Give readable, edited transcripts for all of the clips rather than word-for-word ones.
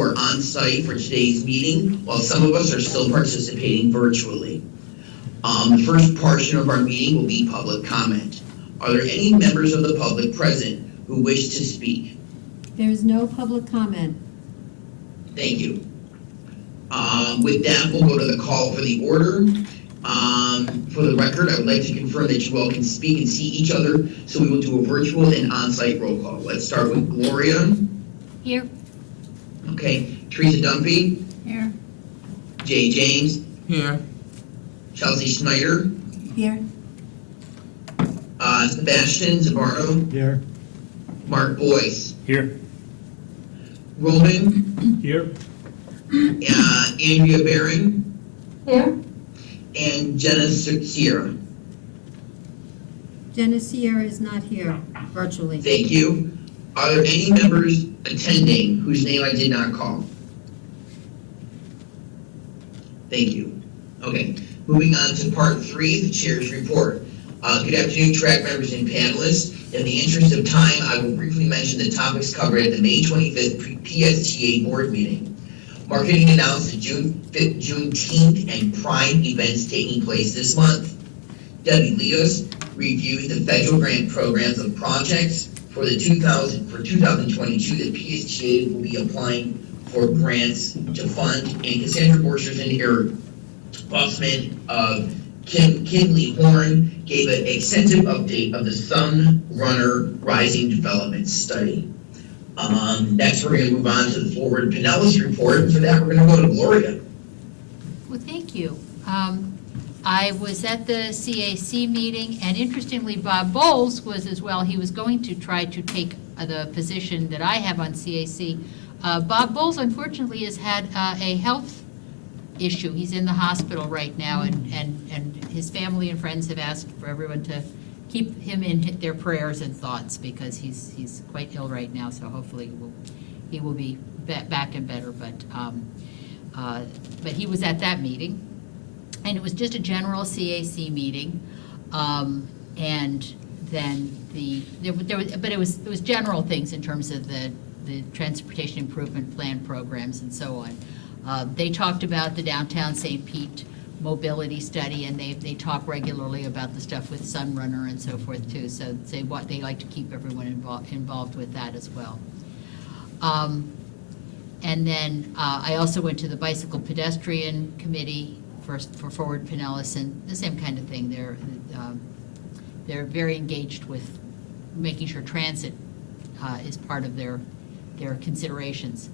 who are on site for today's meeting, while some of us are still participating virtually. The first portion of our meeting will be public comment. Are there any members of the public present who wish to speak? There's no public comment. Thank you. With that, we'll go to the call for the order. For the record, I would like to confirm that you all can speak and see each other, so we will do a virtual and on-site roll call. Let's start with Gloria. Here. Okay. Teresa Dunphy. Here. Jay James. Here. Chelsea Schneider. Here. Sebastian Zabarno. Here. Mark Boyce. Here. Roman. Here. Andrea Barron. Here. And Jenna Sierra. Jenna Sierra is not here virtually. Thank you. Are there any members attending whose name I did not call? Thank you. Okay, moving on to part 3, the chair's report. Good afternoon, TRAC members and panelists. In the interest of time, I will briefly mention the topics covered at the May 25th PSTA board meeting. Marketing announced the Juneteenth and Pride events taking place this month. Debbie Leos reviewed the federal grant programs of projects for 2022. The PSTA will be applying for grants to fund, and Cassandra Borchers and Eric Bossman of Kinley Horn gave an extensive update of the Sun Runner Rising Development Study. Next, we're going to move on to the Forward Pinellas report, and for that, we're going to go to Gloria. Well, thank you. I was at the CAC meeting, and interestingly, Bob Bowles was as well. He was going to try to take the position that I have on CAC. Bob Bowles, unfortunately, has had a health issue. He's in the hospital right now, and his family and friends have asked for everyone to keep him in their prayers and thoughts, because he's quite ill right now. So hopefully he will be back and better. But he was at that meeting, and it was just a general CAC meeting, and then but it was general things in terms of the transportation improvement plan programs and so on. They talked about the downtown St. Pete mobility study, and they talk regularly about the stuff with Sunrunner and so forth too. So they like to keep everyone involved with that as well. And then I also went to the Bicycle Pedestrian Committee for Forward Pinellas, and the same kind of thing. They're very engaged with making sure transit is part of their considerations.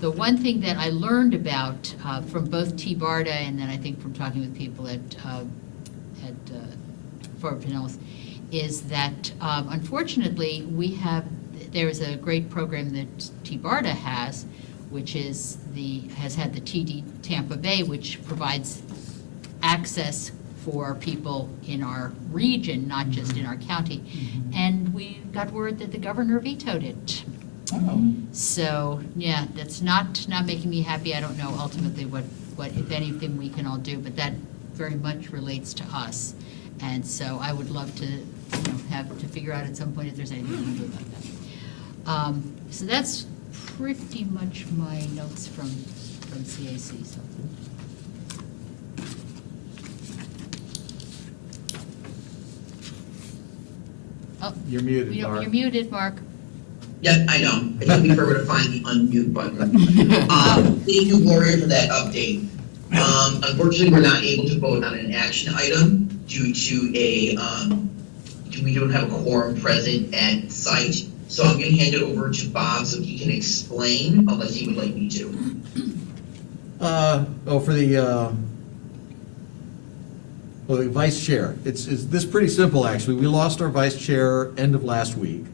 The one thing that I learned about from both T-BARTA and then I think from talking with people at Forward Pinellas is that unfortunately there's a great program that T-BARTA has, which is has had the TD Tampa Bay, which provides access for people in our region, not just in our county. And we got word that the governor vetoed it. Oh. So, yeah, that's not making me happy. I don't know ultimately what if anything we can all do, but that very much relates to us. And so I would love to have to figure out at some point if there's anything we can do about that. So that's pretty much my notes from CAC. So. Oh, You're muted, Mark. You're muted, Mark. Yeah, I know. It took me forever to find the unmute button. Thank you, Gloria, for that update. Unfortunately, we're not able to vote on an action item due to we don't have a quorum present at site. So I'm going to hand it over to Bob so he can explain, unless he would like me to. For the vice chair. It's this pretty simple, actually. We lost our vice chair end of last week.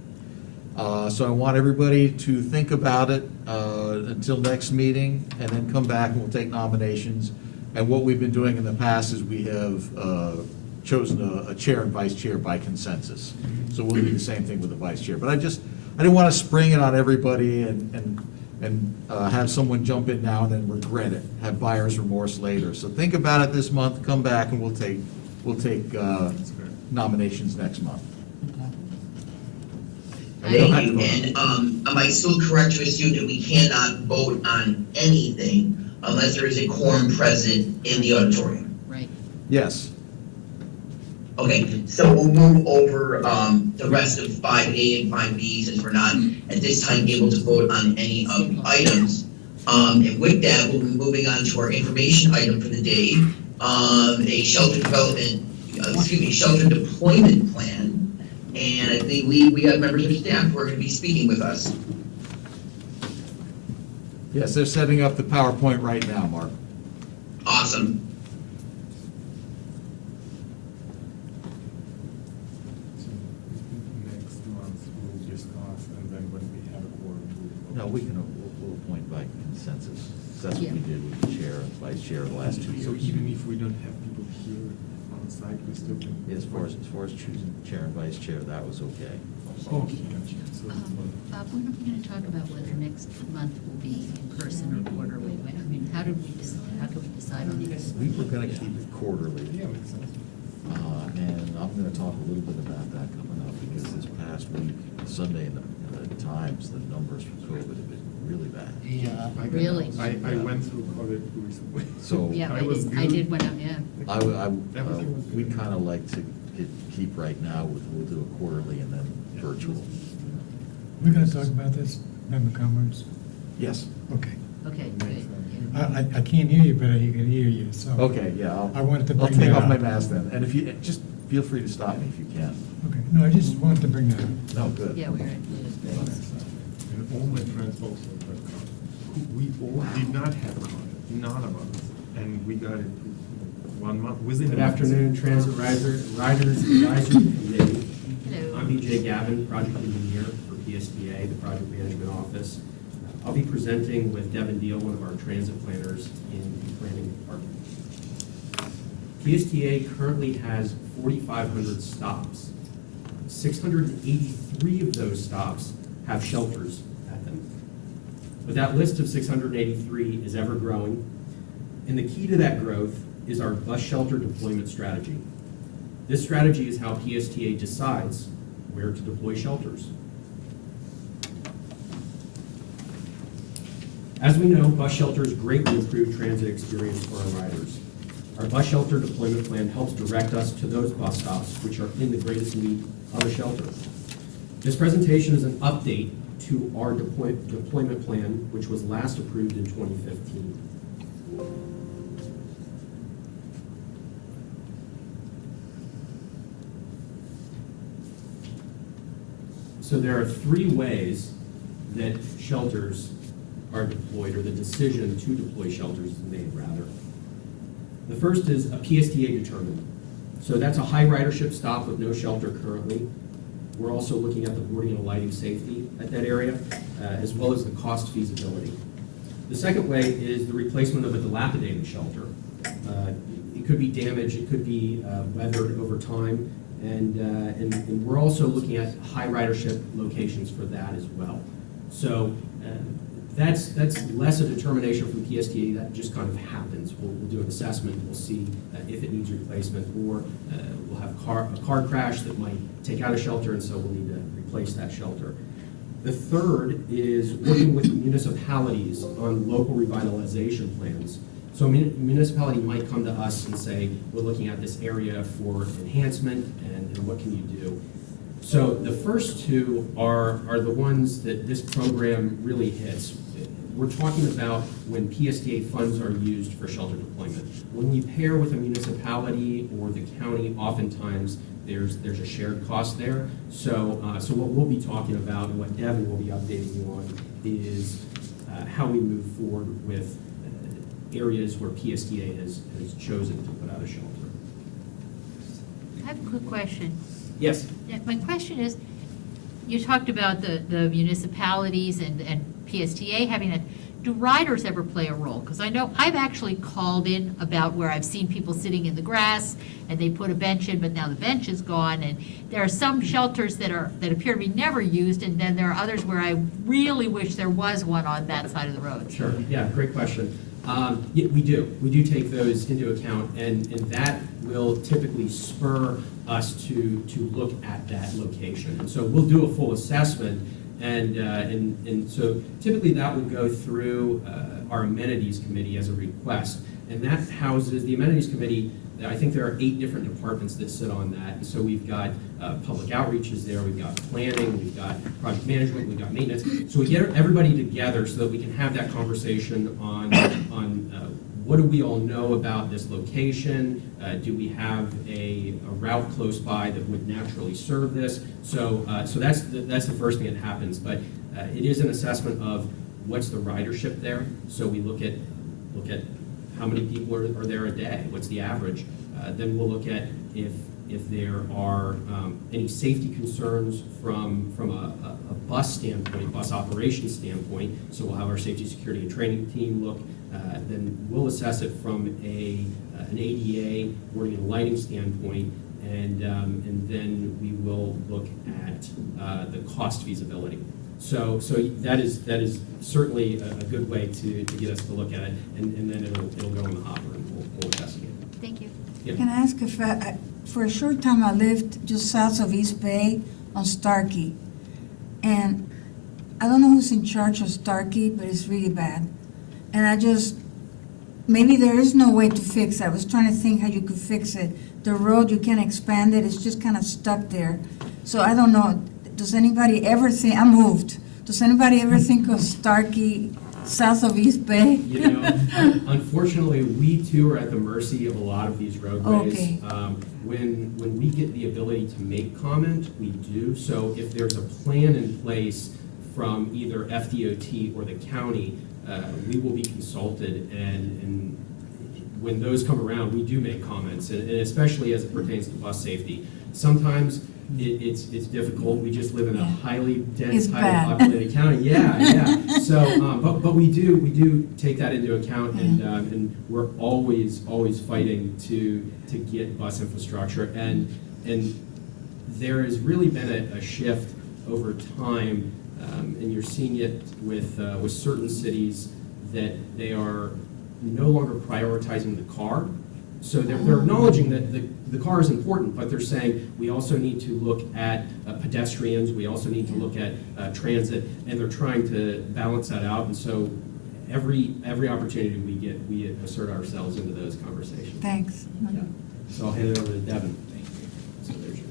So I want everybody to think about it until next meeting, and then come back and we'll take nominations. And what we've been doing in the past is we have chosen a chair and vice chair by consensus. So we'll do the same thing with the vice chair. But I didn't want to spring it on everybody and have someone jump in now and then regret it, have buyer's remorse later. So think about it this month, come back, and we'll take nominations next month. We don't have Thank to you, vote on it. and, am I still correct to assume that we cannot vote on anything unless there is a quorum present in the auditorium? Right. Yes. Okay, so we'll move over, the rest of 5A and 5B since we're not at this time able to vote on any of the items. And with that, we'll be moving on to our information item for the day, a shelter shelter deployment plan. And I think we have members of staff who are gonna be speaking with us. Yes, they're setting up the PowerPoint right now, Mark. Awesome. Next month, we'll discuss, and then when we have a quorum, we'll No, vote. we'll appoint by consensus. That's what we Yeah. did with the chair and vice chair the last 2 years. So even if we don't have people here on site, we still can. As far as choosing chair and vice chair, that was okay. Okay, gotcha. So, Bob, when are we going to talk about whether next month will be in person or quarterly? I mean, how can we decide on this? We were gonna keep it quarterly. yeah, makes sense. And I'm gonna talk a little bit about that coming up, because this past week, Sunday in the Times, the numbers for COVID have been really bad. Yeah. Really? I went through COVID recently. So- Yeah, I was I good. did when I'm, yeah. Everything was We'd good. kinda like to keep right now with, we'll do a quarterly and then virtual. We're gonna talk about this, member comments? Yes. Okay. Okay, Makes good. sense. yeah. I can't hear you, but I can hear you, so. Okay, yeah. I wanted to I'll bring take that off my up. mask then, and if you, just feel free to stop me if you can. Okay, no, I just wanted to bring that up. No, good. Yeah, we're, And all my friends also got COVID. We all did not have COVID, none of us, and we got it 1 month, within. Good afternoon, Transit Riders Advisory Committee. hello. I'm BJ Gavin, Project Engineer for PSTA, the Project Management Office. I'll be presenting with Devin Deal, one of our transit planners in the planning department. PSTA currently has 4,500 stops. 683 of those stops have shelters at them. But that list of 683 is ever growing, and the key to that growth is our bus shelter deployment strategy. This strategy is how PSTA decides where to deploy shelters. As we know, bus shelters greatly improve transit experience for our riders. Our bus shelter deployment plan helps direct us to those bus stops which are in the greatest need of a shelter. This presentation is an update to our deployment plan, which was last approved in 2015. So there are 3 ways that shelters are deployed, or the decision to deploy shelters is made, rather. The first is a PSTA determined. So that's a high ridership stop with no shelter currently. We're also looking at the boarding and lighting safety at that area, as well as the cost feasibility. The second way is the replacement of a dilapidated shelter. It could be damaged, it could be weathered over time, and we're also looking at high ridership locations for that as well. So that's less a determination from PSTA, that just kind of happens. We'll do an assessment, we'll see if it needs replacement, or we'll have a car crash that might take out a shelter, and so we'll need to replace that shelter. The third is working with municipalities on local revitalization plans. So a municipality might come to us and say, we're looking at this area for enhancement, and what can you do? So the first 2 are the ones that this program really hits. We're talking about when PSTA funds are used for shelter deployment. When we pair with a municipality or the county, oftentimes there's a shared cost there. So what we'll be talking about, and what Devin will be updating you on, is how we move forward with areas where PSTA has chosen to put out a shelter. I have a quick question. Yes. Yeah, my question is, you talked about the municipalities and PSTA having that. do riders ever play a role? Because I know I've actually called in about where I've seen people sitting in the grass and they put a bench in, but now the bench is gone. And there are some shelters that appear to be never used, and then there are others where I really wish there was one on that side of the road. Sure, yeah, great question. Yeah, we do take those into account, and that will typically spur us to look at that location. And so we'll do a full assessment, and so typically that will go through our amenities committee as a request. And that houses, the amenities committee, I think there are 8 different departments that sit on that. And so we've got public outreach is there, we've got planning, we've got project management, we've got maintenance. So we get everybody together so that we can have that conversation on what do we all know about this location? Do we have a route close by that would naturally serve this? So that's the first thing that happens. But it is an assessment of what's the ridership there. So we look at how many people are there a day, what's the average. Then we'll look at if there are any safety concerns from a bus standpoint, bus operations standpoint. So we'll have our safety, security, and training team look. Then we'll assess it from an ADA, warning and lighting standpoint, and then we will look at the cost feasibility. So that is certainly a good way to get us to look at it, and then it'll go in the hopper and we'll investigate. Thank you. Yeah. Can I ask if, for a short time, I lived just south of East Bay on Starkey. And I don't know who's in charge of Starkey, but it's really bad. And maybe there is no way to fix it. I was trying to think how you could fix it. The road, you can't expand it, it's just kind of stuck there. So I don't know, does anybody ever think, I moved, does anybody ever think of Starkey south of East Bay? You know, unfortunately, we too are at the mercy of a lot of these roadways. Okay. When we get the ability to make comment, we do. So if there's a plan in place from either FDOT or the county, we will be consulted, and when those come around, we do make comments, and especially as it pertains to bus safety. Sometimes it's difficult. We just live in a Yeah. highly dense, It's highly bad. populated county. Yeah. So, but we do take that into account, and we're always fighting to get bus infrastructure, and there has really been a shift over time, and you're seeing it with certain cities that they are no longer prioritizing the car. So they're acknowledging that the car is important, but they're saying we also need to look at pedestrians, we also need to look at transit, and they're trying to balance that out. And so every opportunity we get, we assert ourselves into those conversations. Thanks. Yeah. So I'll hand it over to Devin. Thank you. So there's your.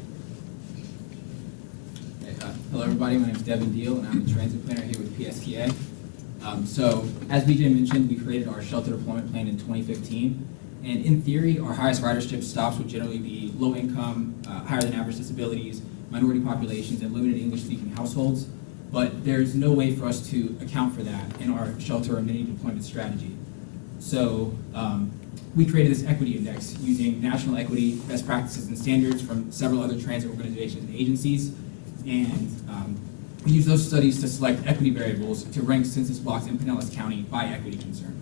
Hello, everybody. My name is Devin Deal, and I'm the transit planner here with PSTA. So, as BJ mentioned, we created our shelter deployment plan in 2015. And in theory, our highest ridership stops would generally be low income, higher than average disabilities, minority populations, and limited English-speaking households. But there's no way for us to account for that in our shelter or mini deployment strategy. So, we created this equity index using national equity best practices and standards from several other transit organizations and agencies. And we use those studies to select equity variables to rank census blocks in Pinellas County by equity concern.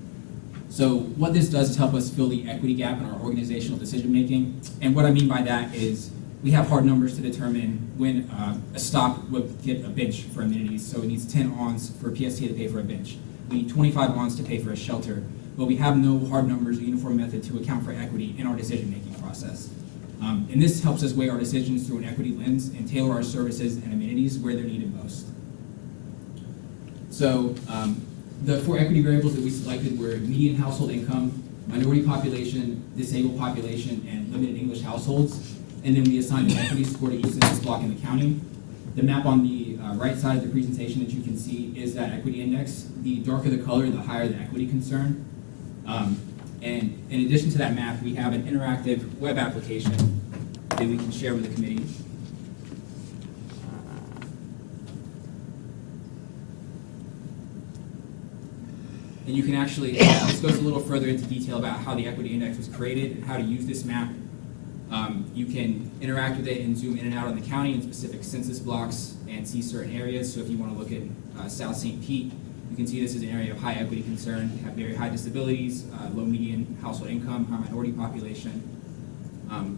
So what this does is help us fill the equity gap in our organizational decision making. And what I mean by that is we have hard numbers to determine when a stop would get a bench for amenities. So it needs 10 ons for PSTA to pay for a bench. We need 25 ons to pay for a shelter. But we have no hard numbers or uniform method to account for equity in our decision making process. And this helps us weigh our decisions through an equity lens and tailor our services and amenities where they're needed most. So the 4 equity variables that we selected were median household income, minority population, disabled population, and limited English households. And then we assigned an equity score to each census block in the county. The map on the right side of the presentation that you can see is that equity index. The darker the color, the higher the equity concern. And in addition to that map, we have an interactive web application that we can share with the committee. And you can actually, this goes a little further into detail about how the equity index was created and how to use this map. You can interact with it and zoom in and out on the county in specific census blocks and see certain areas. So if you want to look at South St. Pete, You can see this is an area of high equity concern. We have very high disabilities, low median household income, high minority population.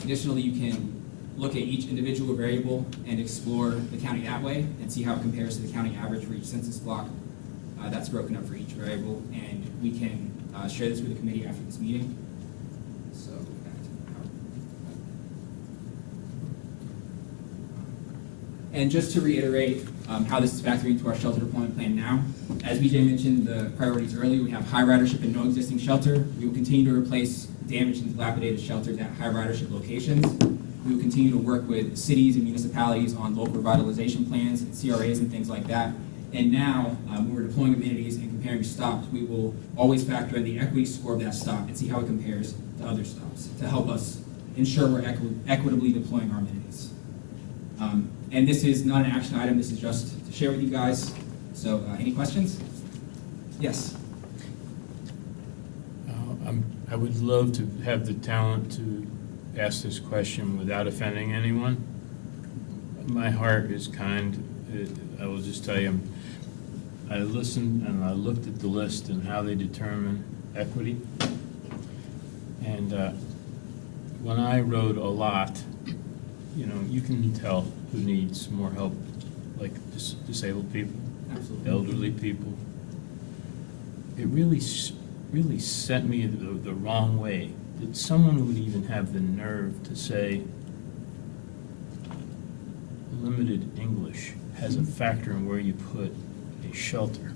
Additionally, you can look at each individual variable and explore the county that way and see how it compares to the county average for each census block. That's broken up for each variable, and we can share this with the committee after this meeting. So back to the PowerPoint. And just to reiterate how this is factoring into our shelter deployment plan now, as BJ mentioned the priorities earlier, we have high ridership and no existing shelter. We will continue to replace damaged and dilapidated shelters at high ridership locations. We will continue to work with cities and municipalities on local revitalization plans and CRAs and things like that. And now, when we're deploying amenities and comparing stops, we will always factor in the equity score of that stop and see how it compares to other stops to help us ensure we're equitably deploying our amenities. And this is not an action item, this is just to share with you guys. So any questions? Yes. I would love to have the talent to ask this question without offending anyone. My heart is kind. I will just tell you, I listened and I looked at the list and how they determine equity. And when I rode a lot, you know, you can tell who needs more help, like disabled people, Absolutely. elderly people. It really sent me the wrong way that someone would even have the nerve to say limited English has a factor in where you put a shelter.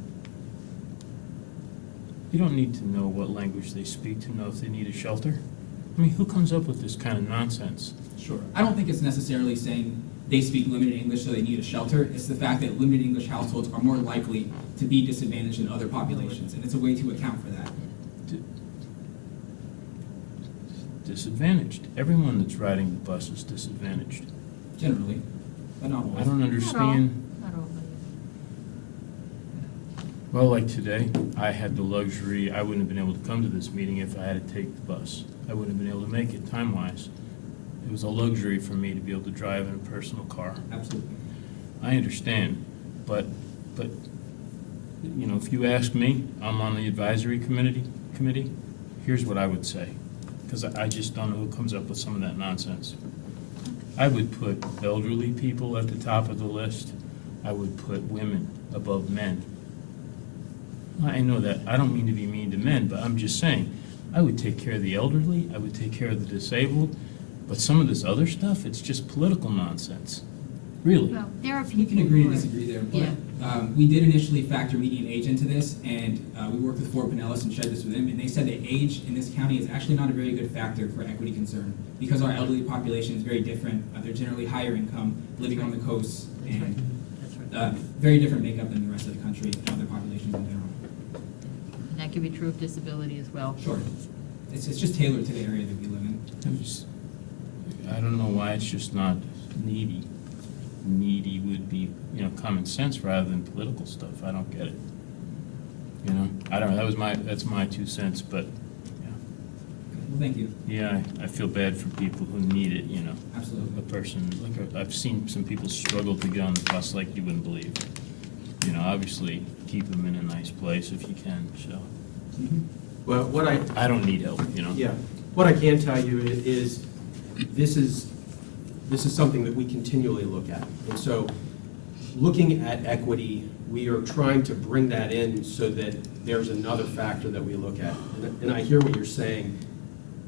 You don't need to know what language they speak to know if they need a shelter. I mean, who comes up with this kind of nonsense? Sure. I don't think it's necessarily saying they speak limited English so they need a shelter. It's the fact that limited English households are more likely to be disadvantaged than other populations, and it's a way to account for that. Disadvantaged. Everyone that's riding the bus is disadvantaged. Generally, but not always. I don't understand. Not all, Well, like today, I had the luxury, I wouldn't have been able to come to this meeting if I had to take the bus. I wouldn't have been able to make it time-wise. It was a luxury for me to be able to drive in a personal car. Absolutely. I understand, but, you know, if you ask me, I'm on the advisory committee, here's what I would say, because I just don't know who comes up with some of that nonsense. I would put elderly people at the top of the list. I would put women above men. I know that, I don't mean to be mean to men, but I'm just saying, I would take care of the elderly, I would take care of the disabled, but some of this other stuff, it's just political nonsense, really. well, there are people We can agree who to are- disagree there, Yeah. but we did initially factor median age into this, and we worked with Fort Pinellas and shared this with them, and they said that age in this county is actually not a very good factor for equity concern, because our elderly population is very different. They're generally higher income, living on the coast, and very different makeup than the rest of the country and other populations in general. And that could be true of disability as well. Sure. It's just tailored to the area that we live in. I don't know why it's just not needy. Needy would be, you know, common sense rather than political stuff. I don't get it. You know, I don't know, that's my 2 cents, but, Well, thank you. yeah, I feel bad for people who need it, you know. Absolutely. A person, like, I've seen some people struggle to get on the bus like you wouldn't believe. You know, obviously, keep them in a nice place if you can, so. Well, what I don't need help, you know? Yeah, what I can tell you is, this is something that we continually look at. And so, looking at equity, we are trying to bring that in so that there's another factor that we look at. And I hear what you're saying.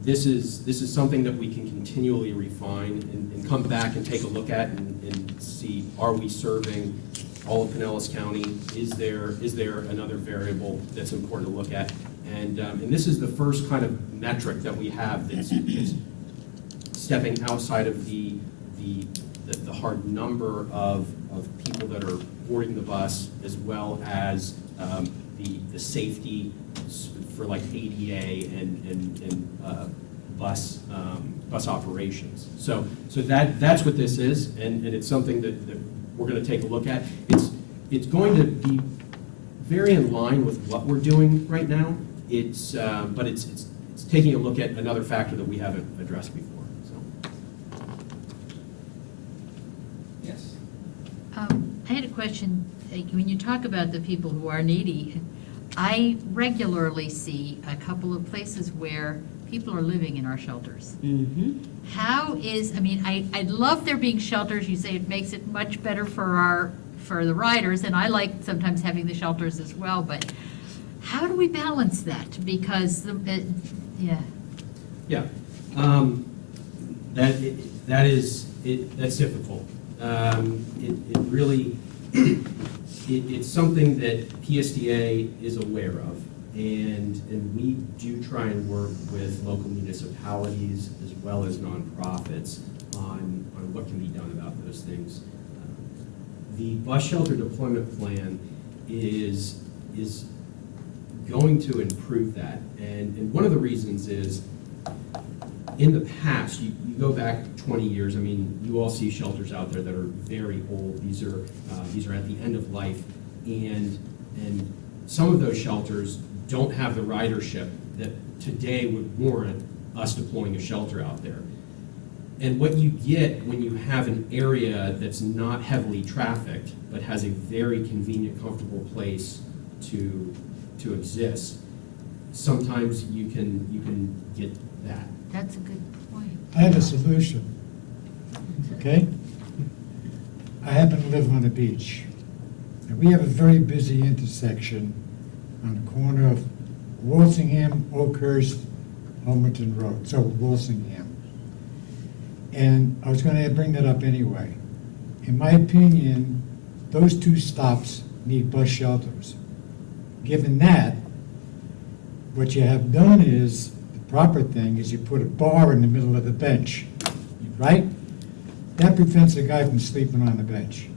This is something that we can continually refine and come back and take a look at and see, are we serving all of Pinellas County? Is there another variable that's important to look at? And this is the first kind of metric that we have that's stepping outside of the hard number of people that are boarding the bus, as well as the safety for like ADA and bus operations. So that's what this is, and it's something that we're going to take a look at. It's going to be very in line with what we're doing right now. But it's taking a look at another factor that we haven't addressed before. So. Yes. I had a question. when you talk about the people who are needy, I regularly see a couple of places where people are living in our shelters. How is, I mean, I love there being shelters. You say it makes it much better for the riders, and I like sometimes having the shelters as well, but how do we balance that? Because, yeah. Yeah, that's difficult. It really, it's something that PSTA is aware of, and we do try and work with local municipalities as well as nonprofits on what can be done about those things. The bus shelter deployment plan is going to improve that, and one of the reasons is, in the past, you go back 20 years, I mean, you all see shelters out there that are very old. These are at the end of life, and some of those shelters don't have the ridership that today would warrant us deploying a shelter out there. And what you get when you have an area that's not heavily trafficked, but has a very convenient, comfortable place to exist, sometimes you can get that. That's a good point. I have a solution, okay? I happen to live on the beach. And we have a very busy intersection on the corner of Walsingham, Oakhurst, Homerton Road, so Walsingham. And I was going to bring that up anyway. In my opinion, those two stops need bus shelters. Given that, what you have done is, the proper thing is you put a bar in the middle of the bench, right? That prevents a guy from sleeping on the bench.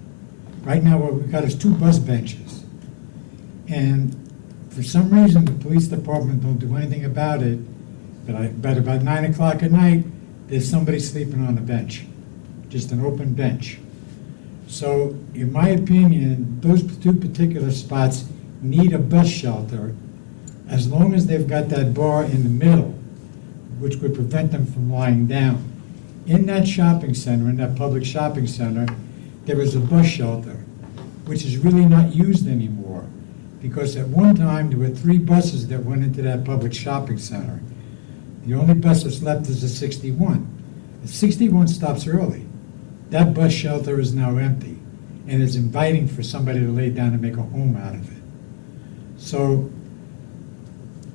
Right now, what we've got is 2 bus benches. And for some reason, the police department don't do anything about it, but about 9 o'clock at night, there's somebody sleeping on the bench, just an open bench. So, in my opinion, those 2 particular spots need a bus shelter, as long as they've got that bar in the middle, which would prevent them from lying down. In that shopping center, in that public shopping center, there is a bus shelter, which is really not used anymore, because at one time, there were 3 buses that went into that public shopping center. The only bus that's left is the 61. The 61 stops early. That bus shelter is now empty, and is inviting for somebody to lay down and make a home out of it. So,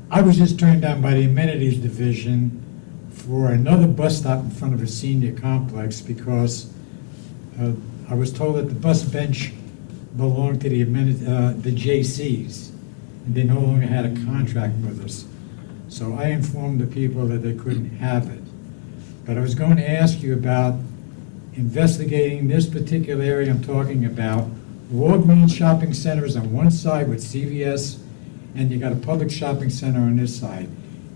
I was just turned down by the amenities division for another bus stop in front of a senior complex because I was told that the bus bench belonged to the JCs, and they no longer had a contract with us. So I informed the people that they couldn't have it. But I was going to ask you about investigating this particular area I'm talking about. Walgreens shopping center is on one side with CVS, and you got a public shopping center on this side.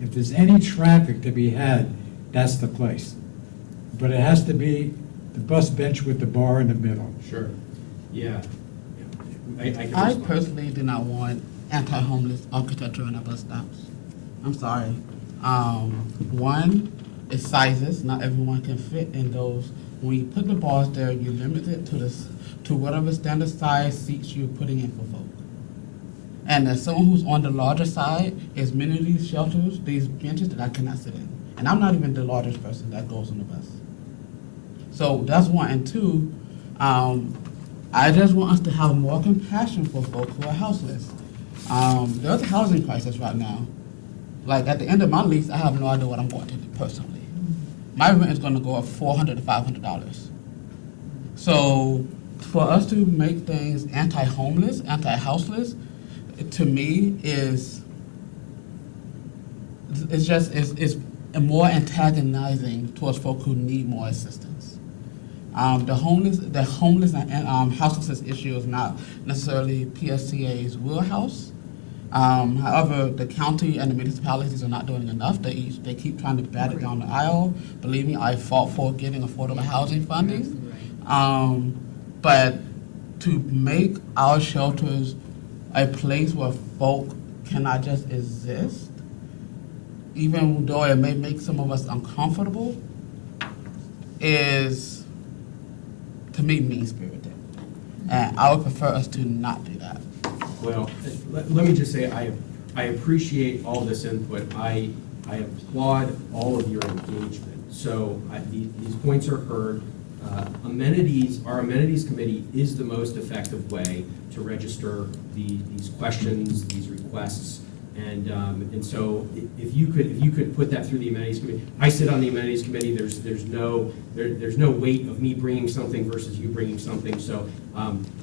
If there's any traffic to be had, that's the place. But it has to be the bus bench with the bar in the middle. Sure. Yeah. I can I respond. personally do not want anti-homeless architecture in our bus stops. I'm sorry. One, it's sizes. Not everyone can fit in those. When you put the bars there, you limit it to whatever standard size seats you're putting in for folk. And as someone who's on the larger side, there's many of these shelters, these benches that I cannot sit in. And I'm not even the largest person that goes on the bus. So that's one. And two, I just want us to have more compassion for folk who are houseless. There's a housing crisis right now. Like at the end of my lease, I have no idea what I'm going to do personally. My rent is going to go up $400 to $500. So for us to make things anti-homeless, anti-houseless, to me is more antagonizing towards folk who need more assistance. The homeless and houselessness issue is not necessarily PSTA's wheelhouse. However, the county and the municipalities are not doing enough. They keep trying to bat it down the aisle. Believe me, I fought for getting affordable housing funding. But to make our shelters a place where folk cannot just exist, even though it may make some of us uncomfortable, is, to me, mean-spirited. And I would prefer us to not do that. Well, let me just say, I appreciate all this input. I applaud all of your engagement. So these points are heard. Our amenities committee is the most effective way to register these questions, these requests. And so if you could put that through the amenities committee. I sit on the amenities committee. There's no weight of me bringing something versus you bringing something. So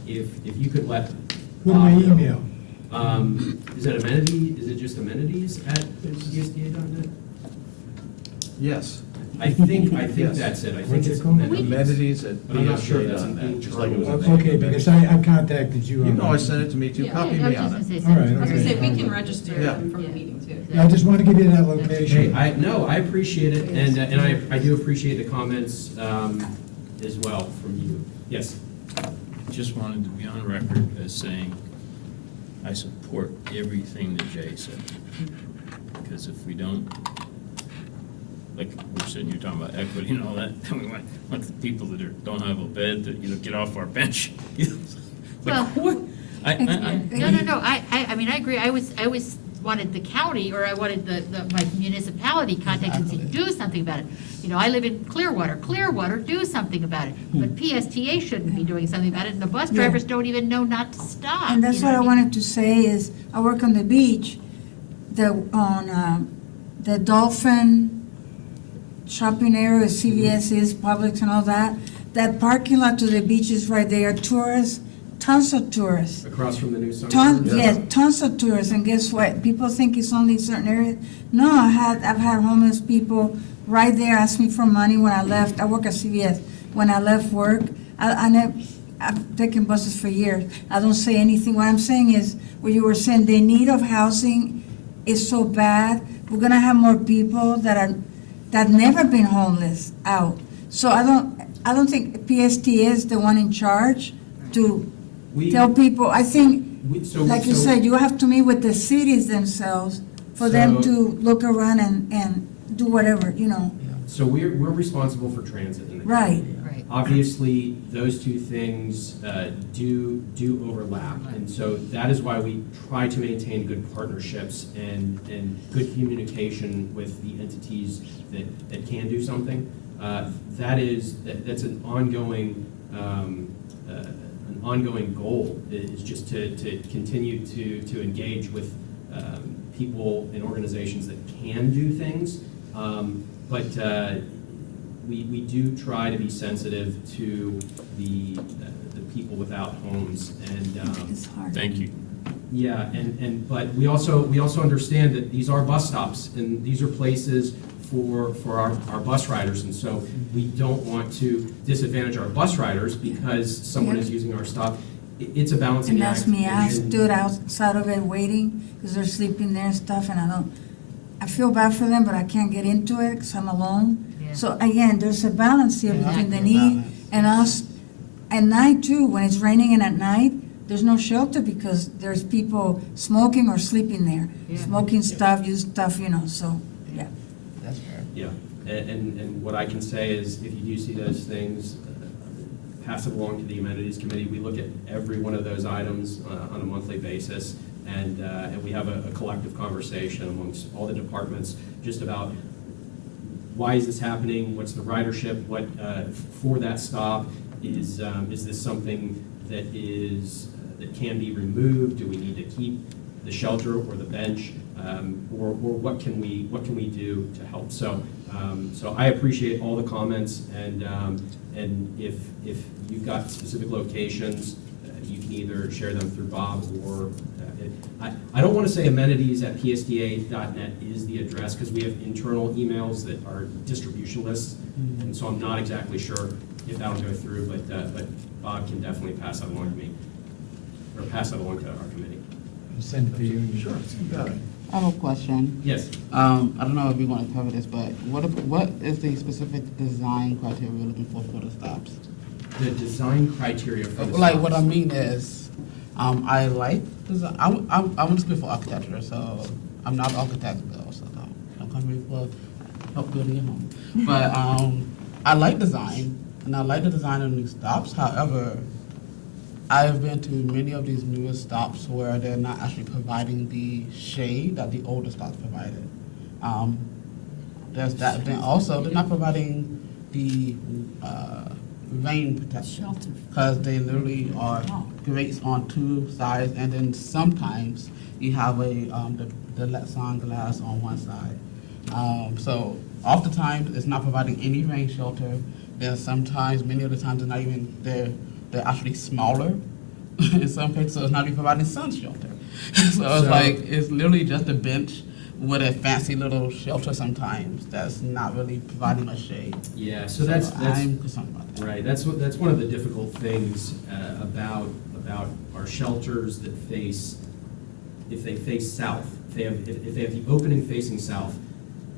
if you could let Put my Bob know. email. Is it amenity? Is it just amenities at PSTA.net? Yes. I think Yes. that's it. I What's think it it's called? Amenities at But I'm not sure that's an PSTA.net, just like it was. internal- Okay, because I contacted you You on know, I that. sent it to me too, Yeah, copy I was me just on gonna it. say All right, something. I was gonna say, we Okay. can register Yeah. them from the meeting too. Yeah, I just wanted to give you that Hey, location. I appreciate it, and I do appreciate the comments as well from you. Yes. Just wanted to be on record as saying I support everything that Jay said. Because if we don't, like we're sitting here talking about equity and all that, then we want the people that don't have a bed to, get off our bench. Well, Like, what? No, I mean, I agree, I was wanted the county, or I wanted my municipality contact and say, do something about it. I live in Clearwater, do something about it. But PSTA shouldn't be doing something about it, and the bus Yeah. drivers don't even know not to stop. And that's you know what I mean? wanted to say is, I work on the beach, on the Dolphin shopping area, CVS is, Publix and all that. That parking lot to the beach is right there, tourists, tons of tourists. Across from the new sunset. Tons, yes, tons of tourists, and guess what? People think it's only certain areas. No, I've had homeless people right there ask me for money when I left. I work at CVS. When I left work, I've taken buses for years. I don't say anything. What I'm saying is, what you were saying, the need of housing is so bad. We're gonna have more people that never been homeless out. So I don't think PSTA is the one in charge to We- tell people. I think, So- like you so- said, you have to meet with the cities themselves for them So- to look around and do whatever, So we're responsible for transit in the county. Right. Right. Obviously, those two things do overlap, and so that is why we try to maintain good partnerships and good communication with the entities that can do something. That's an ongoing goal, is just to continue to engage with people and organizations that can do things. But we do try to be sensitive to the people without homes, and it's hard. Thank you. yeah, but we also understand that these are bus stops, and these are places for our bus riders, and so we don't want to disadvantage our bus riders because someone Yeah. is using our stop. It's a balancing And act. that's me, I and- stood outside of it waiting, because they're sleeping there and stuff, and I feel bad for them, but I can't get into it, because I'm alone. Yeah. So again, there's a balance here Yeah, between the exactly. need and us. At night too, when it's raining and at night, there's no shelter because there's people smoking or sleeping there. Yeah. Smoking stuff, use stuff, so, yeah. That's fair. Yeah, and what I can say is, if you do see those things, pass it along to the amenities committee. We look at every one of those items on a monthly basis, and we have a collective conversation amongst all the departments just about why is this happening, what's the ridership, what for that stop, is this something that can be removed? Do we need to keep the shelter or the bench, or what can we do to help? So I appreciate all the comments, and if you've got specific locations, you can either share them through Bob or I don't want to say amenities at psta.net is the address, because we have internal emails that are distribution lists, and so I'm not exactly sure if that'll go through, but Bob can definitely pass that along to me, or pass that along to our committee. I'll send it to you. Sure, you got it. I have a question. Yes. I don't know if you want to cover this, but what is the specific design criteria we're looking for the stops? The design criteria for the Like, what I stops. mean is, I like design, I want to speak for architecture, so I'm not an architect, though, so don't come here for help building your home. But I like design, and I like the design of new stops. However, I've been to many of these newer stops where they're not actually providing the shade that the older stops provided. There's that. Then also, they're not providing the rain protection. Shelter. Because they literally are grates on two sides, and then sometimes you have the Lexan glass on one side. So oftentimes, it's not providing any rain shelter. Then sometimes, many of the times, they're not even, they're actually smaller in some cases, so it's not even providing sun shelter. So it's like, it's literally just a bench with a fancy little shelter sometimes that's not really providing much shade. Yeah, so that's I'm concerned about that. right. That's one of the difficult things about our shelters that face, if they face south, if they have the opening facing south,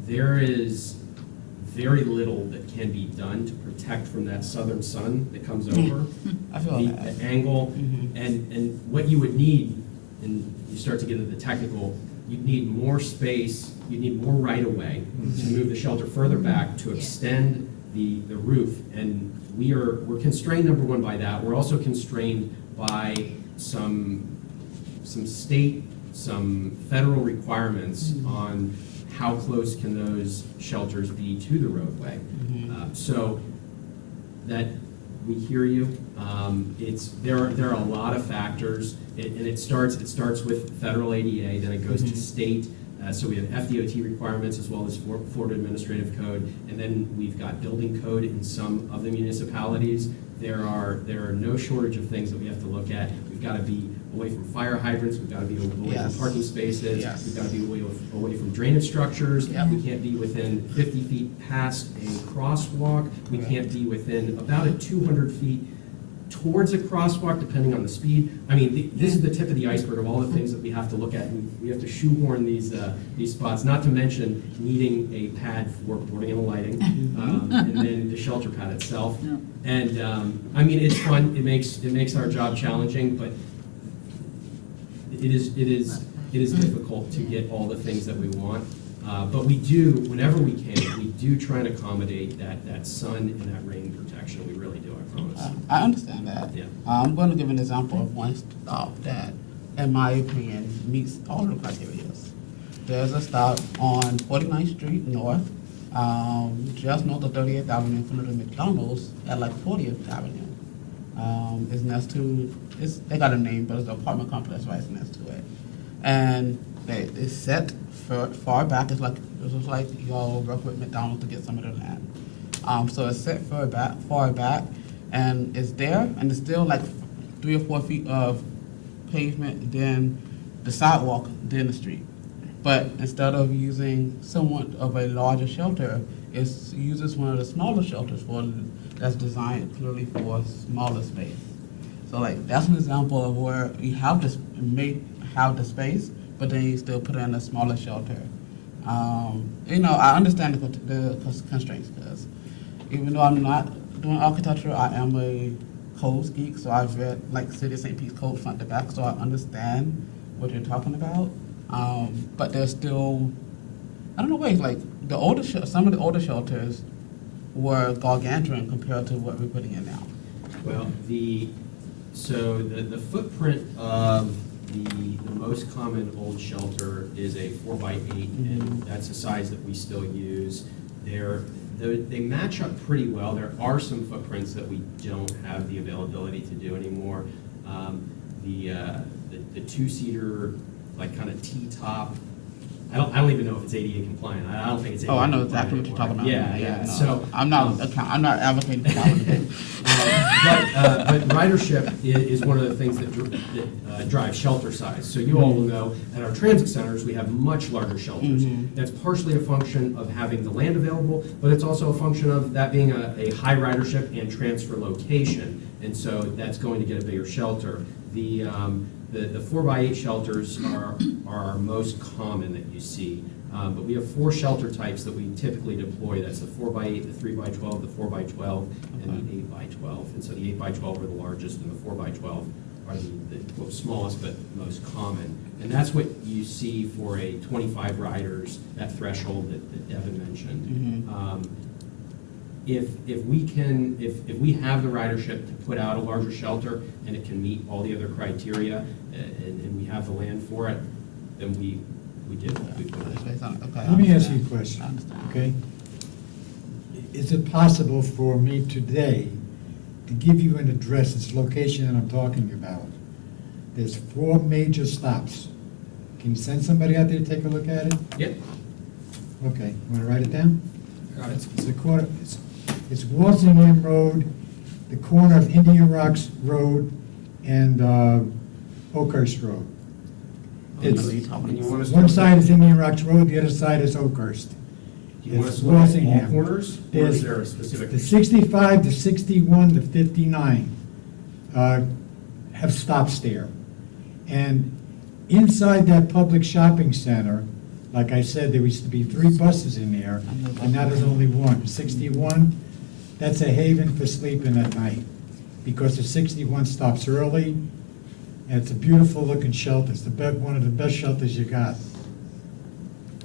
there is very little that can be done to protect from that southern sun that comes over. I feel that. The angle, Mhm. and what you would need, and you start to get into the technical, you'd need more space, you'd need more right-of-way to move the shelter further back to extend the roof. And we're constrained, number one, by that. We're also constrained by some state, some federal requirements on how close can those shelters be to the roadway. So that, we hear you. There are a lot of factors, and it starts with federal ADA, then it goes to state. So we have FDOT requirements as well as Florida Administrative Code, and then we've got building code in some of the municipalities. There are no shortage of things that we have to look at. We've got to be away from fire hydrants, we've got to be away Yes. from parking spaces, Yes. we've got to be away from drainage structures. Yep. We can't be within 50 feet past a crosswalk. We can't be within about 200 feet towards a crosswalk, depending on the speed. I mean, this is the tip of the iceberg of all the things that we have to look at. We have to shoehorn these spots, not to mention needing a pad for boarding and lighting, and then the shelter pad itself. And, I mean, it's fun, it makes our job challenging, but it is difficult to get all the things that we want. But we do, whenever we can, we do try and accommodate that sun and that rain protection. We really do, I promise. I understand that. Yeah. I'm going to give an example of one stop that, in my opinion, meets all the criteria. There's a stop on 49th Street North, just north of 38th Avenue, in front of the McDonald's at like 40th Avenue. It's next to, they got a name, but it's an apartment complex right next to it. And it's set far back. It's just like y'all work with McDonald's to get some of their land. So it's set far back, and it's there, and it's still like 3 or 4 feet of pavement, then the sidewalk, then the street. But instead of using somewhat of a larger shelter, it uses one of the smaller shelters that's designed clearly for smaller space. So like that's an example of where you have this may have the space, but then you still put in a smaller shelter. I understand the constraints, because even though I'm not doing architecture, I am a codes geek, so I've read like City of St. Pete's code front to back, so I understand what you're talking about. But there's still, I don't know, ways like some of the older shelters were gargantuan compared to what we're putting in now. Well, the footprint of the most common old shelter is a 4x8, and that's a size that we still use. They match up pretty well. There are some footprints that we don't have the availability to do anymore. The two-seater, like kind of T-top, I don't even know if it's ADA compliant. I don't think it's ADA Oh, I know compliant exactly what you're talking about. Yeah. No. So I'm not advocating for that. but ridership is one of the things that drives shelter size. So you all will know, at our transit centers, we have much larger shelters. That's partially a function of having the land available, but it's also a function of that being a high ridership and transfer location. And so that's going to get a bigger shelter. The 4x8 shelters are our most common that you see. But we have 4 shelter types that we typically deploy. That's the 4x8, the 3x12, the 4x12, and the 8x12. And so the 8x12 are the largest, and the 4x12 are the smallest but most common. And that's what you see for a 25 riders, that threshold that Devin mentioned. if we have the ridership to put out a larger shelter and it can meet all the other criteria, and we have the land for it, then we did. We put it. Okay, Let me ask you a I question, understand. okay? Is it possible for me today to give you an address, this location that I'm talking about? There's 4 major stops. Can you send somebody out there to take a look at it? Yep. Okay, want to write it down? Got it. It's the corner, it's Walsingham Road, the corner of Indian Rocks Road and Oakhurst Road. It's, What are you talking And you about? want us to- one side is Indian Rocks Road, the other side is Oakhurst. Do you want us It's to look at all Walsingham. corners, or There's is there a specific? The 65, the 61, the 59 have stops there. And inside that public shopping center, like I said, there used to be 3 buses in there, and now there's only 1. 61, that's a haven for sleeping at night, because the 61 stops early, and it's a beautiful looking shelter. It's one of the best shelters you got.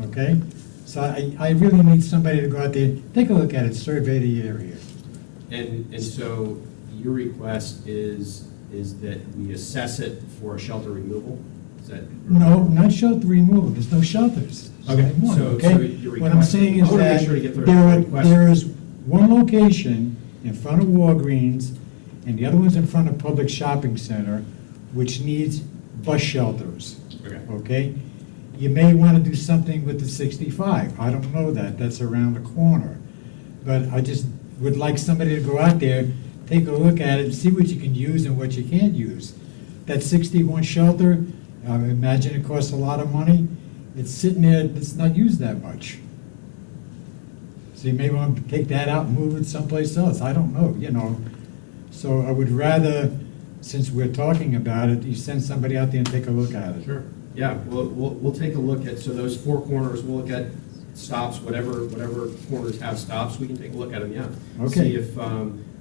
Okay? So I really need somebody to go out there, take a look at it, survey the area. And so your request is that we assess it for a shelter removal? Is that? No, not shelter removal, there's no shelters. Okay, anymore, so okay? your What I'm request- saying I is wanna make that sure to get the there request. there is one location in front of Walgreens, and the other one's in front of Public Shopping Center, which needs bus shelters, Okay. okay? You may want to do something with the 65, I don't know that, that's around the corner. But I just would like somebody to go out there, take a look at it, and see what you can use and what you can't use. That 61 shelter, I imagine it costs a lot of money, it's sitting there, it's not used that much. So you may want to take that out and move it someplace else, I don't know, you know. So I would rather, since we're talking about it, you send somebody out there and take a look at it. Sure, yeah, we'll take a look at, so those 4 corners, we'll look at stops, whatever corners have stops, we can take a look at them, yeah. Okay.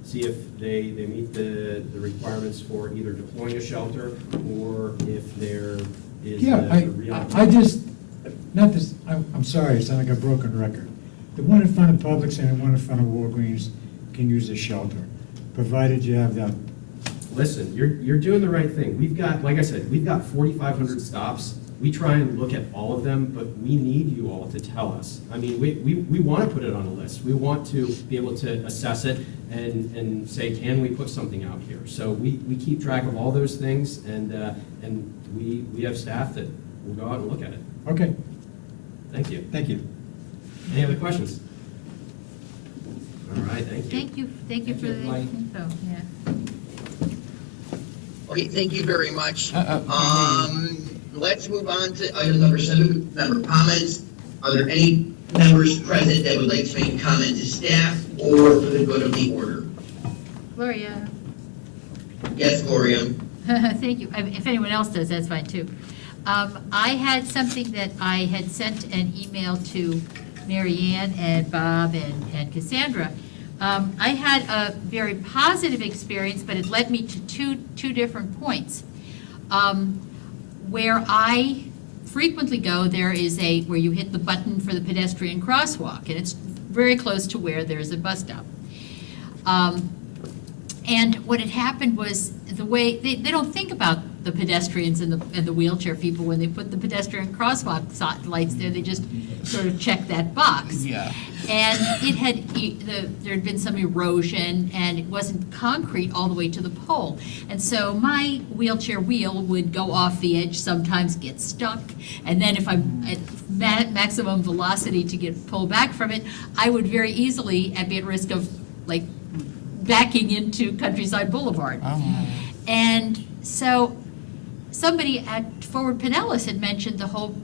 See if they meet the requirements for either deploying a shelter, or if there is Yeah, a real. I just, not this, I'm sorry, I sound like a broken record. The one in front of Publix and the one in front of Walgreens can use a shelter, provided you have that. Listen, you're doing the right thing. We've got, like I said, we've got 4,500 stops. We try and look at all of them, but we need you all to tell us. I mean, we want to put it on a list. We want to be able to assess it and say, can we put something out here? So we keep track of all those things, and we have staff that will go out and look at it. Okay, Thank you. thank you. Any other questions? All right, thank you. Thank you Thank for you, the everybody. info, yeah. Okay, thank you very much. Let's move on to item number 7, member comments. Are there any members present that would like to make a comment to staff or for the good of the order? Gloria? Yes, Gloria? Thank you. If anyone else does, that's fine too. I had something that I had sent an email to Mary Ann and Bob and Cassandra. I had a very positive experience, but it led me to two different points. Where I frequently go, there is where you hit the button for the pedestrian crosswalk, and it's very close to where there's a bus stop. And what had happened was the way, they don't think about the pedestrians and the wheelchair people when they put the pedestrian crosswalk lights there, they just sort of check that box. Yeah. And there had been some erosion, and it wasn't concrete all the way to the pole. And so my wheelchair wheel would go off the edge, sometimes get stuck, and then if I'm at maximum velocity to get pulled back from it, I would very easily be at risk of like backing into Countryside Boulevard. Oh. And so somebody at Forward Pinellas had mentioned the whole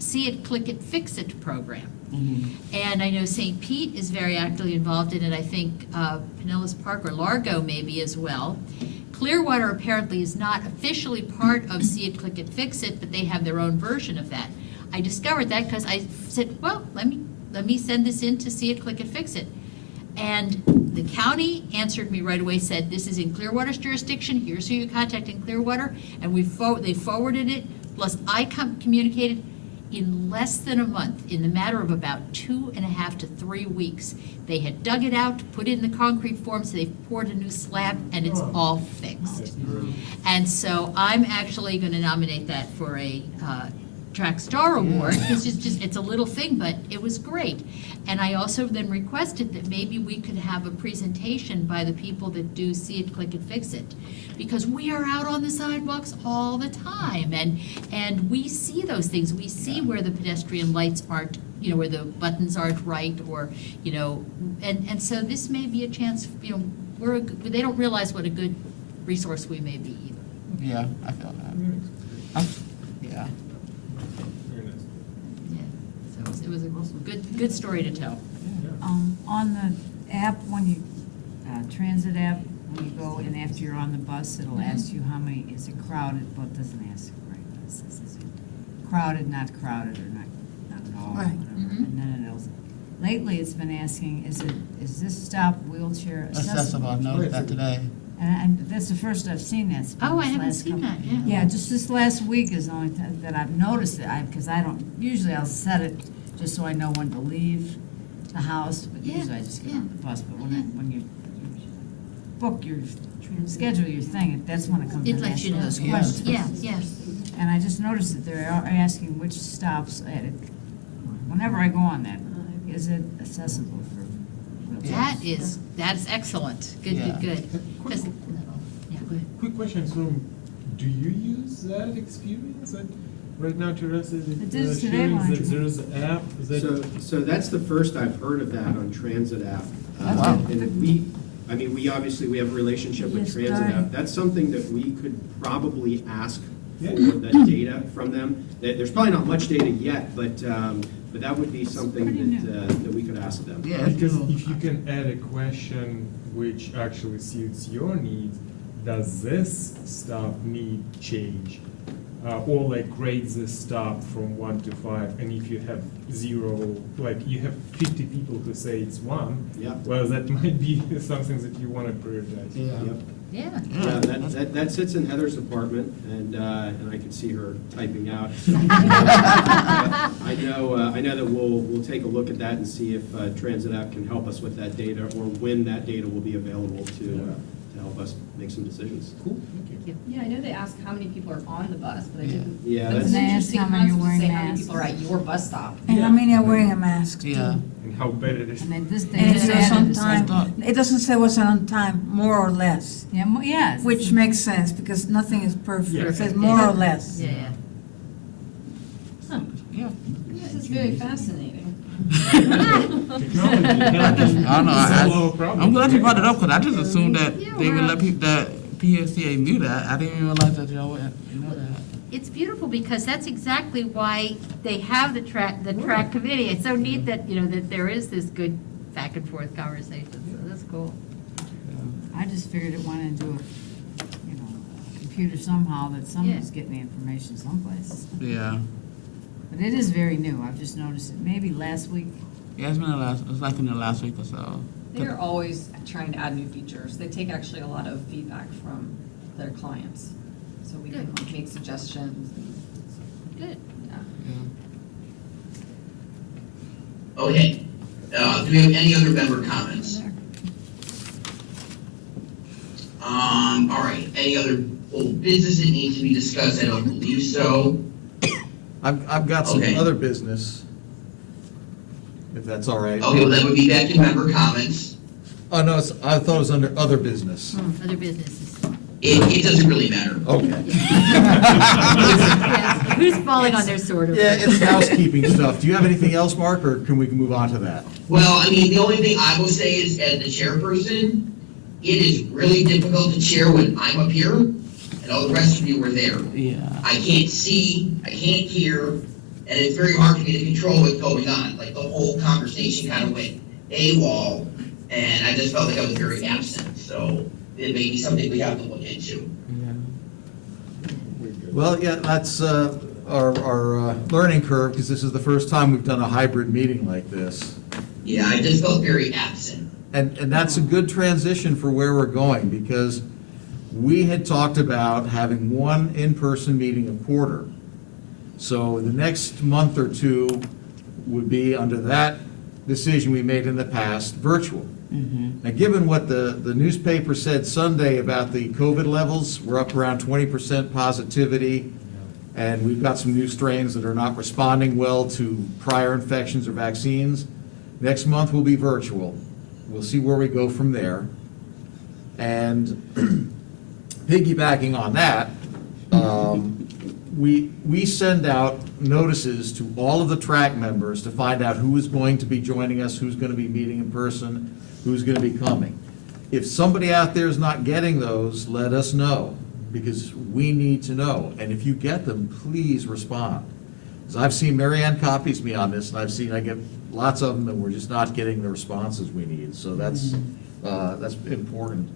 See It, Click It, Fix It program. Mhm. And I know St. Pete is very actively involved in it. I think Pinellas Park or Largo maybe as well. Clearwater apparently is not officially part of See It, Click It, Fix It, but they have their own version of that. I discovered that because I said, well, let me send this in to See It, Click It, Fix It. And the county answered me right away, said, this is in Clearwater's jurisdiction, here's who you contact in Clearwater, and they forwarded it, plus I communicated. in less than a month, in the matter of about 2.5 to 3 weeks, they had dug it out, put it in the concrete form, so they poured a new slab, and it's all fixed. That's great. And so I'm actually going to nominate that for a TRAC Star Award. It's a little thing, but it was great. And I also then requested that maybe we could have a presentation by the people that do See It, Click It, Fix It. Because we are out on the sidewalks all the time, and we see those things. We see where the pedestrian lights aren't, where the buttons aren't right, or, and so this may be a chance, they don't realize what a good resource we may be either. Yeah, I feel that. Yeah. Very nice. Yeah, so it was a good story to tell. On the app, when you, transit app, when you go in after you're on the bus, it'll ask you how many, is it crowded, well, it doesn't ask, right, it says, is it crowded, not crowded, or not at all, Right. whatever, and then it'll, lately it's been asking, is this stop wheelchair Accessible, I accessible? noticed that today. And that's the first I've seen that. It's been Oh, I this haven't last seen couple- that, yeah. Yeah, just this last week is the only time that I've noticed it, because I don't, usually I'll set it just so I know when to leave the house, but Yeah, usually I just get yeah. on the bus, but Yeah. when you book your, schedule your thing, that's when it comes in It and lets asks you know. those Yeah. questions. Yeah. And I just noticed that they're asking which stops at it, whenever I go on that, is it accessible for wheelchairs? That's excellent. Good. Quick- 'Cause- yeah, go ahead. Quick question, so do you use that experience that right now Teresa is I did it today sharing when I that drove. there's an app that? So that's the first I've heard of that on Transit app. Wow. And we obviously, we have a relationship with Yes, Transit darn. app. That's something that we could probably ask Yeah. for the data from them. There's probably not much data yet, but that would be something pretty that we could ask them. Yeah, Because it's if you can add a question which actually suits your needs, does this stop need change? Or like grade this stop from 1 to 5, and if you have 0, like you have 50 people who say it's 1, Yeah. well, that might be something that you want to prioritize. Yeah. Yep. Yeah. Yeah, that sits in Heather's department, and I can see her typing out. I know that we'll take a look at that and see if Transit app can help us with that data, or when that data will be available to help us make some decisions. Cool, thank you. Yeah, I know they ask how many people are on the bus, but I didn't. Yeah, That's that's- an And they ask interesting how many are concept to wearing say how many masks. people are at your bus stop. And how many are wearing a mask? too? Yeah. And how bad it is. And then this, they And it just says added on this. time, it doesn't say what's on time, more or less, Yeah, yeah. it's- which makes sense, because nothing is perfect, Yeah. it says more or less. Yeah. Yeah. This is very fascinating. Technology, I don't know. Slow problem. I'm glad you brought it up because I just assumed that Yeah, they would well- let people, that PSTA knew that. I didn't even realize that y'all would know that. It's beautiful because that's exactly why they have the TRAC committee. It's so neat that, that there is this good back and forth conversation. So that's cool. I just figured it went into a computer somehow, that somebody's getting the information someplace. Yeah. But it is very new, I've just noticed it, maybe last week. Yeah, it's like in the last week or so. They're always trying to add new features. They take actually a lot of feedback from their clients. So we can Good. make suggestions. Good. Yeah. Okay, do we have any other member comments? All right, any other old business that needs to be discussed? I don't believe so. I've got some Okay. other business, if that's all right. Okay, well, that would be back to member comments. Oh, no, I thought it was under other business. Other businesses. It doesn't really matter. Okay. Yes. Who's falling on their sword? Yeah, it's housekeeping stuff. Do you have anything else, Mark, or can we move on to that? Well, I mean, the only thing I will say is, as the chairperson, it is really difficult to chair when I'm up here and all the rest of you were there. Yeah. I can't see, I can't hear, and it's very hard for me to control what's going on. Like, the whole conversation kind of went AWOL, and I just felt like I was very absent, so it may be something we have to look into. Well, yeah, that's our learning curve, because this is the first time we've done a hybrid meeting like this. Yeah, I just felt very absent. And that's a good transition for where we're going, because we had talked about having one in-person meeting a quarter. So the next month or two would be under that decision we made in the past, virtual. Now, given what the newspaper said Sunday about the COVID levels, we're up around 20% positivity, and we've got some new strains that are not responding well to prior infections or vaccines. Next month will be virtual. We'll see where we go from there. And piggybacking on that, we send out notices to all of the TRAC members to find out who is going to be joining us, who's going to be meeting in person, who's going to be coming. If somebody out there is not getting those, let us know, because we need to know. And if you get them, please respond. Because I've seen Marianne copies me on this, and I get lots of them, and we're just not getting the responses we need. So that's important.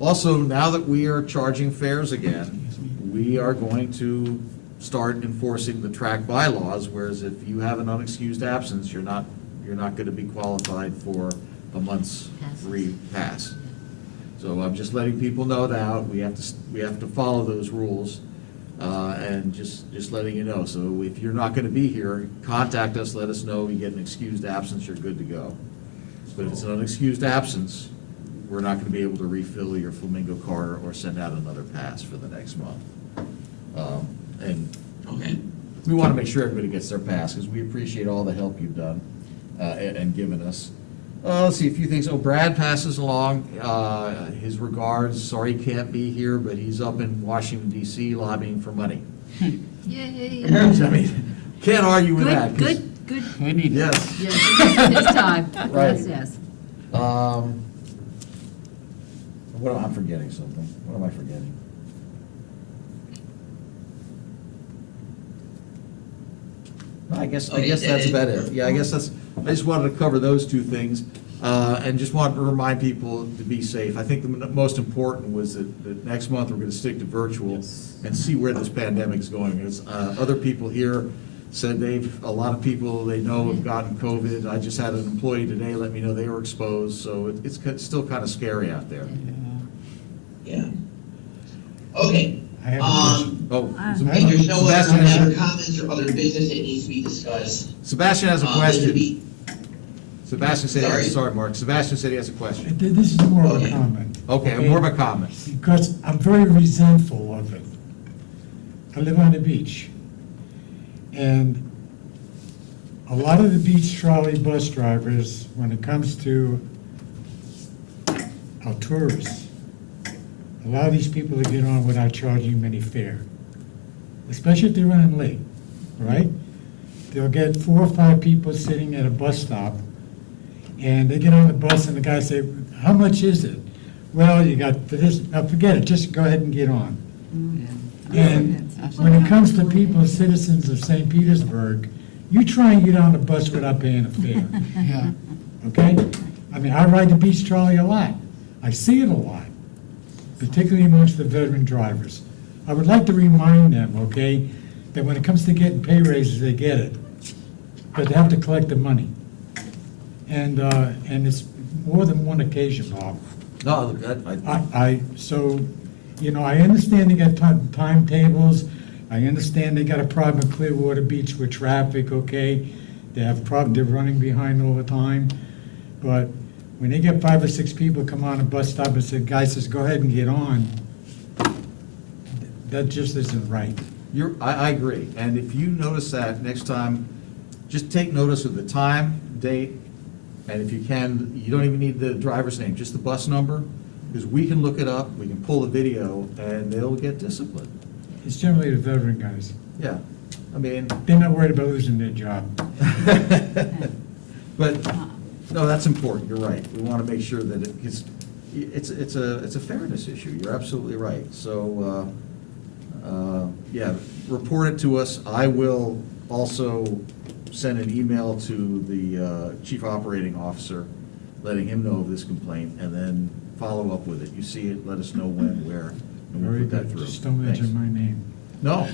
Also, now that we are charging fares again, we are going to start enforcing the TRAC bylaws, whereas if you have an unexcused absence, you're not going to be qualified for a month's free pass. So I'm just letting people know now, we have to follow those rules, and just letting you know. So if you're not going to be here, contact us, let us know, you get an excused absence, you're good to go. But if it's an unexcused absence, we're not going to be able to refill your Flamingo card or send out another pass for the next month. And Okay. we want to make sure everybody gets their pass, because we appreciate all the help you've done and given us. Let's see, a few things. Oh, Brad passes along his regards. Sorry he can't be here, but he's up in Washington DC lobbying for money. Yay. I mean, can't argue with that. 'Cause- Good. We need it. Yes. Yes, this is his time. Right. Yes. I'm forgetting something. What am I forgetting? No, I guess that's about it. Yeah, I just wanted to cover those two things, and just wanted to remind people to be safe. I think the most important was that next month we're gonna stick to virtual and see where this pandemic's going. As other people here said, a lot of people they know have gotten COVID. I just had an employee today let me know they were exposed, so it's still kind of scary out there. Yeah. Okay. I have a question. Oh, If there's no Sebastian has other a- comments or other business that needs to be discussed. Sebastian has a then question. we- Sebastian said, Sorry? sorry, Mark. Sebastian said he has a question. This is more of a Okay. comment. Okay, more of a comment. Because I'm very resentful of it. I live on the beach. And a lot of the beach trolley bus drivers, when it comes to our tourists, a lot of these people that get on without charging them any fare, especially if they're running late, all right? They'll get 4 or 5 people sitting at a bus stop, and they get on the bus and the guy say, "How much is it?" "Well, you got for this." "Now forget it, just go ahead and get on." And when it comes to people, citizens of St. Petersburg, you try and get on the bus without paying a fare, Yeah. okay? I mean, I ride the beach trolley a lot. I see it a lot, particularly amongst the veteran drivers. I would like to remind them, okay, that when it comes to getting pay raises, they get it, but they have to collect the money. And it's more than one occasion, Bob. No, So, I understand they got timetables, I understand they got a problem at Clearwater Beach with traffic, okay? They have a problem, they're running behind all the time, but when they get 5 or 6 people come on a bus stop and say, guy says, "Go ahead and get on," that just isn't right. I agree. And if you notice that next time, just take notice of the time, date, and if you can, you don't even need the driver's name, just the bus number, because we can look it up, we can pull the video, and they'll get disciplined. It's generally the veteran guys. Yeah, I mean. They're not worried about losing their job. But, no, that's important, you're right. We want to make sure that it's a fairness issue, you're absolutely right. So, yeah, report it to us. I will also send an email to the chief operating officer, letting him know of this complaint, and then follow up with it. You see it, let us know when, where, and we'll Very put that good, through. just don't Thanks. mention my name. No.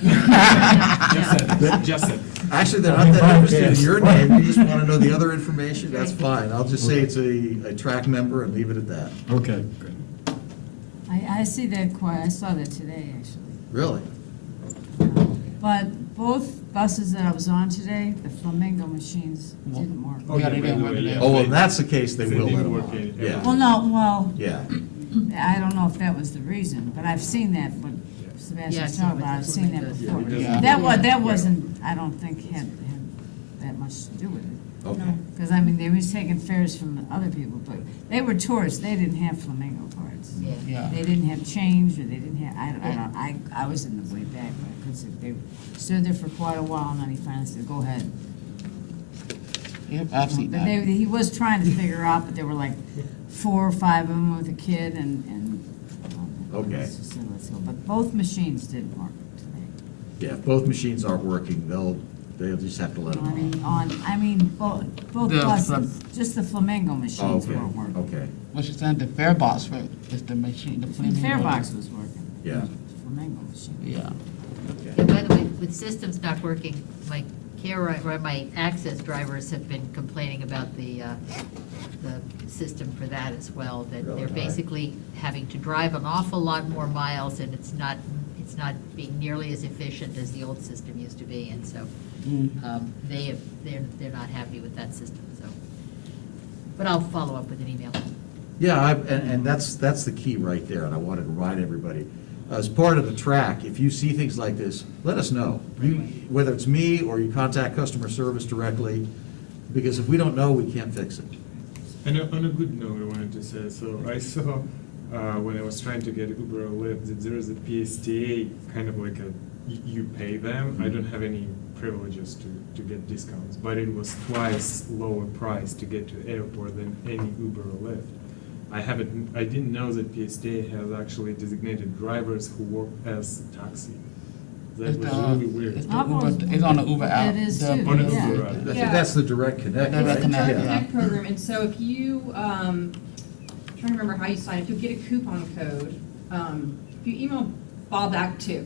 Just said. Actually, they're not that interested in your name, you just want to know the other information, that's fine. I'll just say it's a TRAC member and leave it at that. Okay. I see that I saw that today, actually. Really? But both buses that I was on today, the Flamingo machines didn't work. Oh, yeah, they by didn't the work way, today. yeah. Oh, well, if that's the case, they They will let didn't them work on. in- Yeah, Well, no, well, yeah. I don't know if that was the reason, but I've seen that, what Yeah, Sebastian's I've talking seen about, I've seen that Flamingos. Yeah, before. it doesn't- Yeah. That wasn't, I don't think had that much to do with it. Okay. Because, I mean, they was taking fares from the other people, but they were tourists, they didn't have Flamingo cards. Yeah. Yeah. They didn't have change, or they didn't have, I was in the way back, because they stood there for quite a while, and then he finally said, go ahead. Yep, I've seen But that. he was trying to figure out, but there were like 4 or 5 of them with a kid, and. Okay. But both machines didn't work today. Yeah, if both machines aren't working, they'll just have to let them I mean, both The buses, just the Flamingo Oh, machines okay, weren't working. okay, What you saying, the fare box is the machine, the The Flamingo. fare box was working. yeah, Flamingo machine. Yeah. okay. By the way, with systems not working, my my access drivers have been complaining about the system for that as well, that Really? they're basically having to drive an awful lot more miles, and it's not being nearly as efficient as the old system used to be, and so, they're not happy with that system, so. But I'll follow up with an email. Yeah, and that's the key right there, and I wanted to remind everybody. As part of the track, if you see things like this, let us know. Whether it's me or you contact customer service directly, because if we don't know, we can't fix it. And on a good note, I wanted to say, so I saw when I was trying to get Uber or Lyft that there is a PSTA, kind of like you pay them. I don't have any privileges to get discounts, but it was twice lower price to get to the airport than any Uber or Lyft. I didn't know that PSTA has actually designated drivers who work as taxi. That was really weird. It's on the Uber app. It is The- too, On the yeah. Uber app. I think Yeah. that's the direct connect. Direct right? Connect, Direct Yeah. Connect program, and so if you, trying to remember how you sign, if you get a coupon code, if you email Bob back too,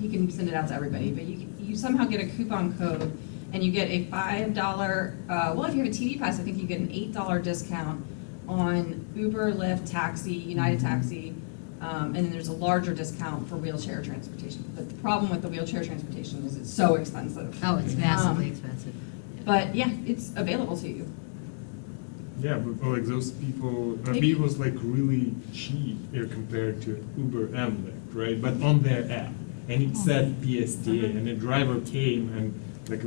he can send it out to everybody, but you somehow get a coupon code, and you get a $5, well, if you have a TV pass, I think you get an $8 discount on Uber, Lyft, Taxi, United Taxi, and then there's a larger discount for wheelchair transportation. But the problem with the wheelchair transportation is it's so expensive. Oh, it's massively expensive. But yeah, it's available to you. Yeah, but like those people, Maybe- it was like really cheap compared to Uber and Lyft, right? But on their app, and it said PSTA, and the driver came and like,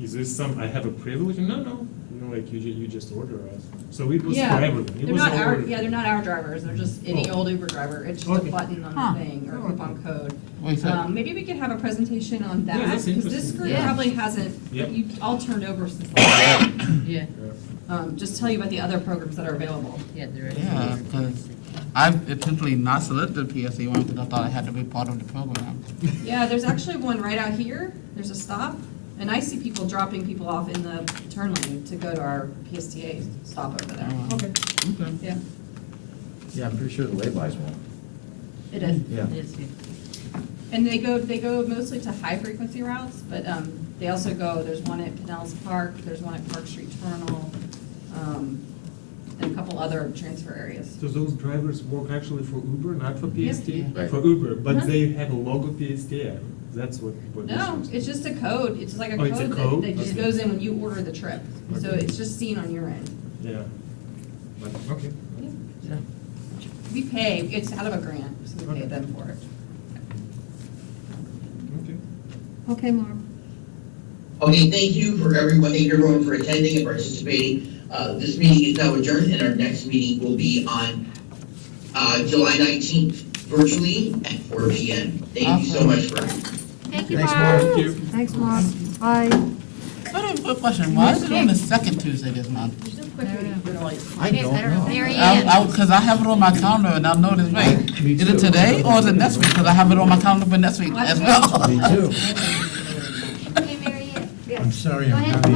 is this I have a privilege? And no, like you just order us. So it was for Yeah, everyone. It they're was not all our, over. they're not our drivers, they're just any Oh. old Uber driver, it's just a Okay. button on Huh. the thing, or a coupon code. Wait, so- Maybe we could have a presentation on Yeah, that, that's because this interesting. group Yeah. probably hasn't, Yep. you all turned over since last year. Yeah, Just tell you about the other programs that are available. yeah, there is. Yeah, because I've intentionally not selected PSA one because I thought I had to be part of the program. Yeah, there's actually one right out here, there's a stop, and I see people dropping people off in the turn lane to go to our PSTA stop over there. Okay. Okay. Yeah, Yeah, I'm pretty sure the laybys won't. it is. Yeah. It is, yeah. And they go mostly to high-frequency routes, but they also go, there's one at Pinellas Park, there's one at Park Street Terminal, and a couple other transfer areas. So those drivers work actually for Uber, not for PSTA? Yeah. Right. For Uber, but Uh-huh. they have a logo PSTA. That's what this No, is. it's just a code, it's like a Oh, it's a code code? that just Okay. goes in when you order the trip. So Okay. it's just seen on your end. Yeah. But, okay. Yeah. We pay, it's out of a grant, so we pay Okay. them for it. Okay. Okay, Mark. Okay, thank you everyone for attending and participating. This meeting is now adjourned, and our next meeting will be on July 19th, virtually at 4 p.m. Thank you so much for. Thank you, Thanks, Barb. Thank you. Thanks, Mark. Bye. I have a quick question. Why is it on the second Tuesday this month? There's no quick way to really. I don't know. Mary Ann. Because I have it on my calendar and I noticed, wait, Me is it too. today or is it next week? Because I have it on my calendar for next week as well. Me too. Okay, Mary Ann. I'm sorry, Go I'm ahead, having.